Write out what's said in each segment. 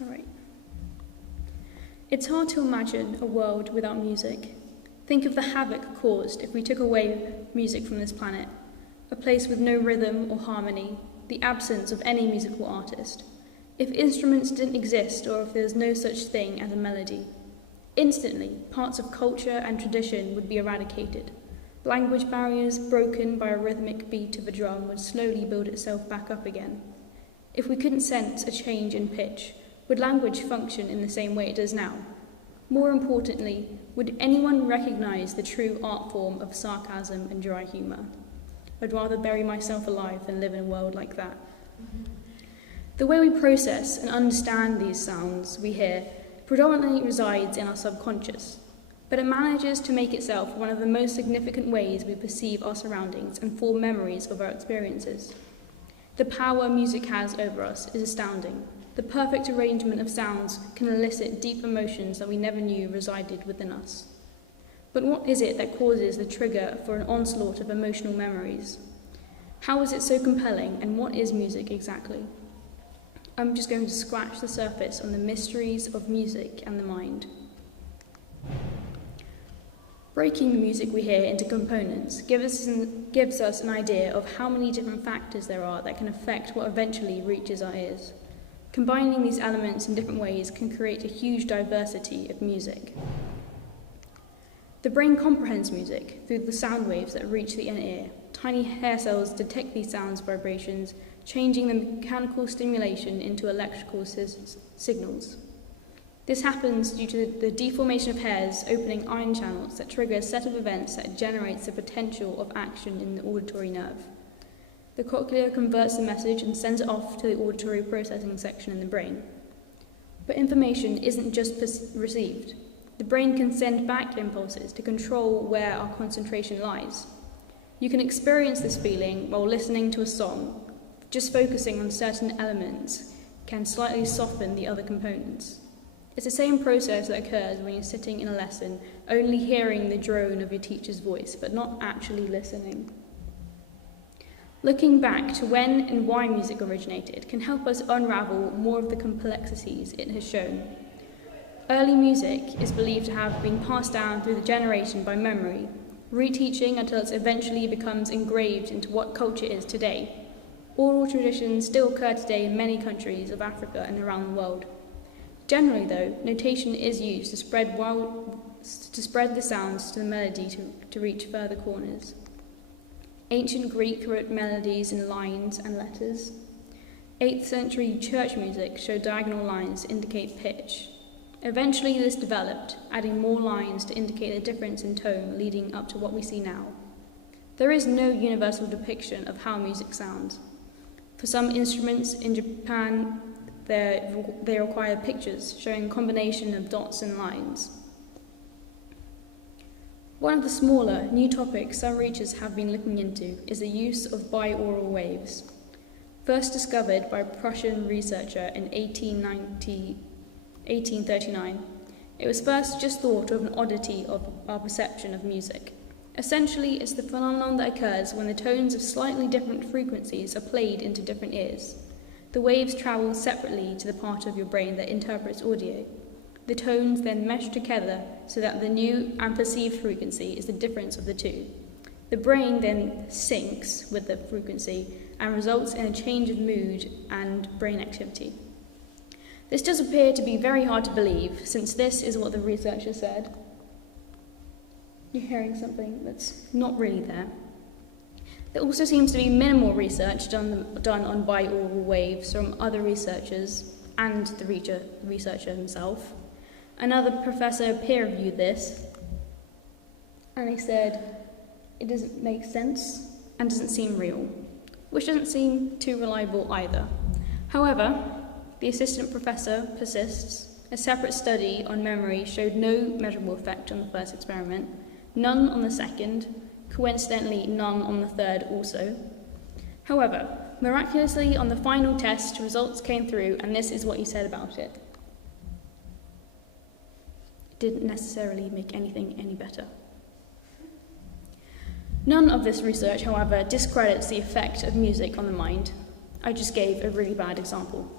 All right. It's hard to imagine a world without music. Think of the havoc caused if we took away music from this planet. A place with no rhythm or harmony, the absence of any musical artist. If instruments didn't exist, or if there was no such thing as a melody. Instantly, parts of culture and tradition would be eradicated. Language barriers broken by a rhythmic beat of a drum would slowly build itself back up again. If we couldn't sense a change in pitch, would language function in the same way it does now? More importantly, would anyone recognise the true art form of sarcasm and dry humour? I'd rather bury myself alive than live in a world like that. The way we process and understand these sounds we hear predominantly resides in our subconscious, but it manages to make itself one of the most significant ways we perceive our surroundings and form memories of our experiences. The power music has over us is astounding. The perfect arrangement of sounds can elicit deep emotions that we never knew resided within us. But what is it that causes the trigger for an onslaught of emotional memories? How is it so compelling, and what is music exactly? I'm just going to scratch the surface on the mysteries of music and the mind. Breaking the music we hear into components gives us an idea of how many different factors there are that can affect what eventually reaches our ears. Combining these elements in different ways can create a huge diversity of music. The brain comprehends music through the sound waves that reach the inner ear. Tiny hair cells detect these sounds vibrations, changing the mechanical stimulation into electrical signals. This happens due to the deformation of hairs opening ion channels that trigger a set of events that generates the potential of action in the auditory nerve. The cochlea converts the message and sends it off to the auditory processing section in the brain. But information isn't just received. The brain can send back impulses to control where our concentration lies. You can experience this feeling while listening to a song. Just focusing on certain elements can slightly soften the other components. It's the same process that occurs when you're sitting in a lesson, only hearing the drone of your teacher's voice, but not actually listening. Looking back to when and why music originated can help us unravel more of the complexities it has shown. Early music is believed to have been passed down through the generation by memory, reteaching until it eventually becomes engraved into what culture is today. Oral traditions still occur today in many countries of Africa and around the world. Generally, though, notation is used to spread the sounds to the melody to reach further corners. Ancient Greek wrote melodies in lines and letters. 8th century church music showed diagonal lines to indicate pitch. Eventually this developed, adding more lines to indicate the difference in tone leading up to what we see now. There is no universal depiction of how music sounds. For some instruments in Japan, they require pictures showing a combination of dots and lines. One of the smaller, new topics some researchers have been looking into is the use of binaural waves. First discovered by a Prussian researcher in 1839, it was first just thought of an oddity of our perception of music. Essentially, it's the phenomenon that occurs when the tones of slightly different frequencies are played into different ears. The waves travel separately to the part of your brain that interprets audio. The tones then mesh together so that the new and perceived frequency is the difference of the two. The brain then syncs with the frequency and results in a change of mood and brain activity. This does appear to be very hard to believe, since this is what the researcher said. You're hearing something that's not really there. There also seems to be minimal research done on binaural waves from other researchers and the researcher himself. Another professor peer-reviewed this, and he said it doesn't make sense and doesn't seem real, which doesn't seem too reliable either. However, the assistant professor persists. A separate study on memory showed no measurable effect on the first experiment, none on the second, coincidentally none on the third also. However, miraculously on the final test, results came through, and this is what he said about it. It didn't necessarily make anything any better. None of this research, however, discredits the effect of music on the mind. I just gave a really bad example.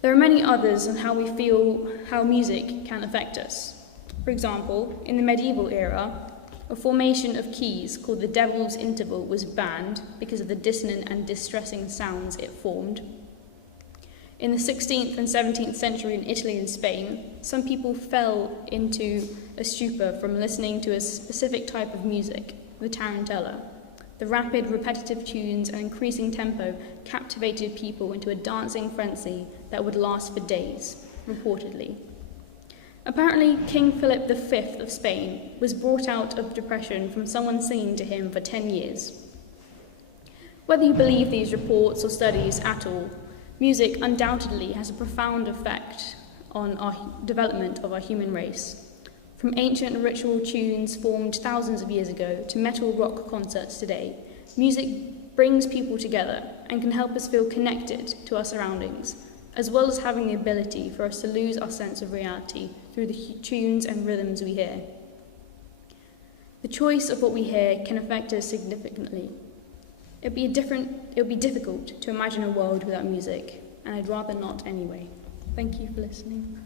There are many others on how we feel how music can affect us. For example, in the medieval era, a formation of keys called the Devil's Interval was banned because of the dissonant and distressing sounds it formed. In the 16th and 17th century in Italy and Spain, some people fell into a stupor from listening to a specific type of music, the tarantella. The rapid, repetitive tunes and increasing tempo captivated people into a dancing frenzy that would last for days, reportedly. Apparently, King Philip V of Spain was brought out of depression from someone singing to him for 10 years. Whether you believe these reports or studies at all, music undoubtedly has a profound effect on our development of our human race. From ancient ritual tunes formed thousands of years ago to metal rock concerts today, music brings people together and can help us feel connected to our surroundings, as well as having the ability for us to lose our sense of reality through the tunes and rhythms we hear. The choice of what we hear can affect us significantly. It would be difficult to imagine a world without music, and I'd rather not anyway. Thank you for listening.